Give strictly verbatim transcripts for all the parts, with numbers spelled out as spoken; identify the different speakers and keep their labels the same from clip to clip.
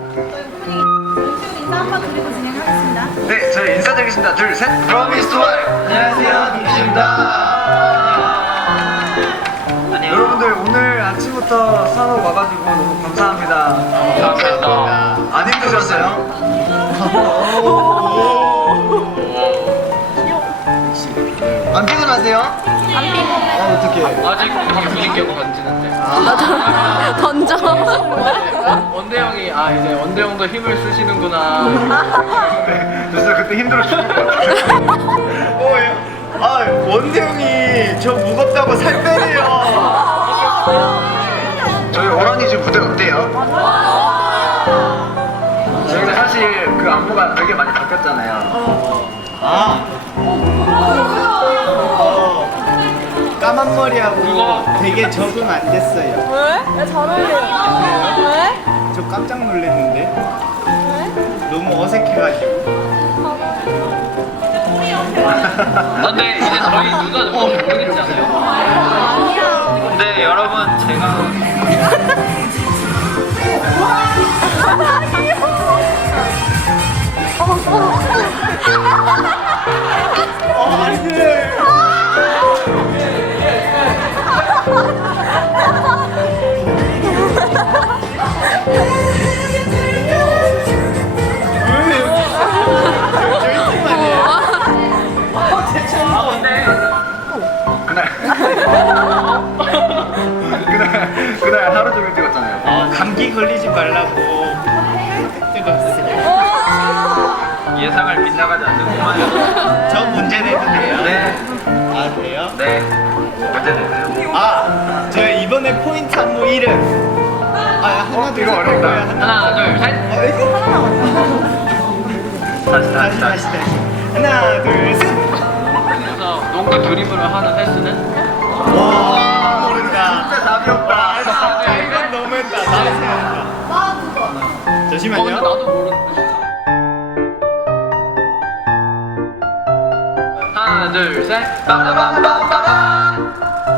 Speaker 1: 인사 한번 드리고 진행하겠습니다.
Speaker 2: 네, 저희 인사드리겠습니다. 둘, 셋. 프로미스 투. 안녕하세요, 민규입니다. 여러분들 오늘 아침부터 산업 와가지고 너무 감사합니다.
Speaker 3: 감사합니다.
Speaker 2: 안 힘드셨어요? 안 피곤하세요?
Speaker 1: 안 피곤해.
Speaker 2: 아, 어떡해.
Speaker 3: 아직 되게 분위기하고 던지는데.
Speaker 4: 던져.
Speaker 3: 원대 형이 아 이제 원대 형도 힘을 쓰시는구나.
Speaker 2: 네, 진짜 그때 힘들어 죽을 것 같아요. 어, 예. 아, 원대 형이 저 무겁다고 살 빼래요. 저희 오란이 지금 무대 어때요? 저희가 사실 그 안무가 되게 많이 바뀌었잖아요. 아, 어, 까만 머리하고
Speaker 3: 그거
Speaker 5: 되게 적응 안 됐어요.
Speaker 4: 왜? 왜 잘 어울려? 왜?
Speaker 5: 저 깜짝 놀랐는데 너무 어색해가지고.
Speaker 3: 근데 이제 저희 누가 누군지 모르겠지 않아요? 근데 여러분 제가
Speaker 2: 그날 그날 하루 종일 찍었잖아요.
Speaker 5: 어, 감기 걸리지 말라고 찍었어요.
Speaker 3: 예상을 빗나가지 않는구만.
Speaker 5: 저 문제 내도 돼요?
Speaker 2: 네,
Speaker 5: 아 돼요?
Speaker 2: 네. 문제 내세요.
Speaker 5: 아, 저 이번에 포인트 안무 이름. 아 하나 둘
Speaker 2: 이거
Speaker 5: 셋 할
Speaker 2: 어렵다.
Speaker 5: 거예요. 하나
Speaker 3: 하나 둘 셋.
Speaker 5: 어, 이거
Speaker 2: 다시
Speaker 5: 다시 다시 다시. 하나 둘 셋.
Speaker 3: 그래서 농구 드리블을 하는 헬스는
Speaker 5: 와 모른다.
Speaker 2: 진짜 답이 없다.
Speaker 5: 진짜 이건 너무했다. 나도 생각한다.
Speaker 1: 아, 그거.
Speaker 3: 어 근데
Speaker 5: 잠시만요.
Speaker 3: 나도 모르는데. 하나 둘 셋. 빠바밤밤빠밤.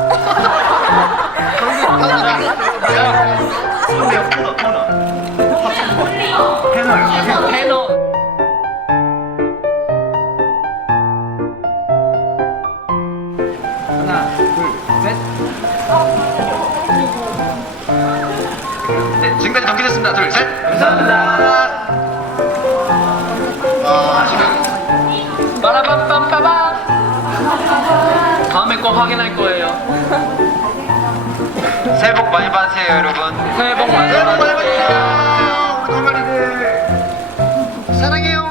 Speaker 5: 손대요 코너 코너.
Speaker 2: 패널.
Speaker 3: 테너.
Speaker 2: 하나, 둘, 셋. 네, 지금까지 정리됐습니다. 둘, 셋. 감사합니다.
Speaker 3: 빠라밤빰빠밤. 다음에 꼭 확인할 거예요.
Speaker 2: 새해 복 많이 받으세요, 여러분.
Speaker 3: 새해 복 많이
Speaker 2: 새해 복 많이
Speaker 3: 받으세요.
Speaker 2: 받으세요. 우리 동아리들 사랑해요.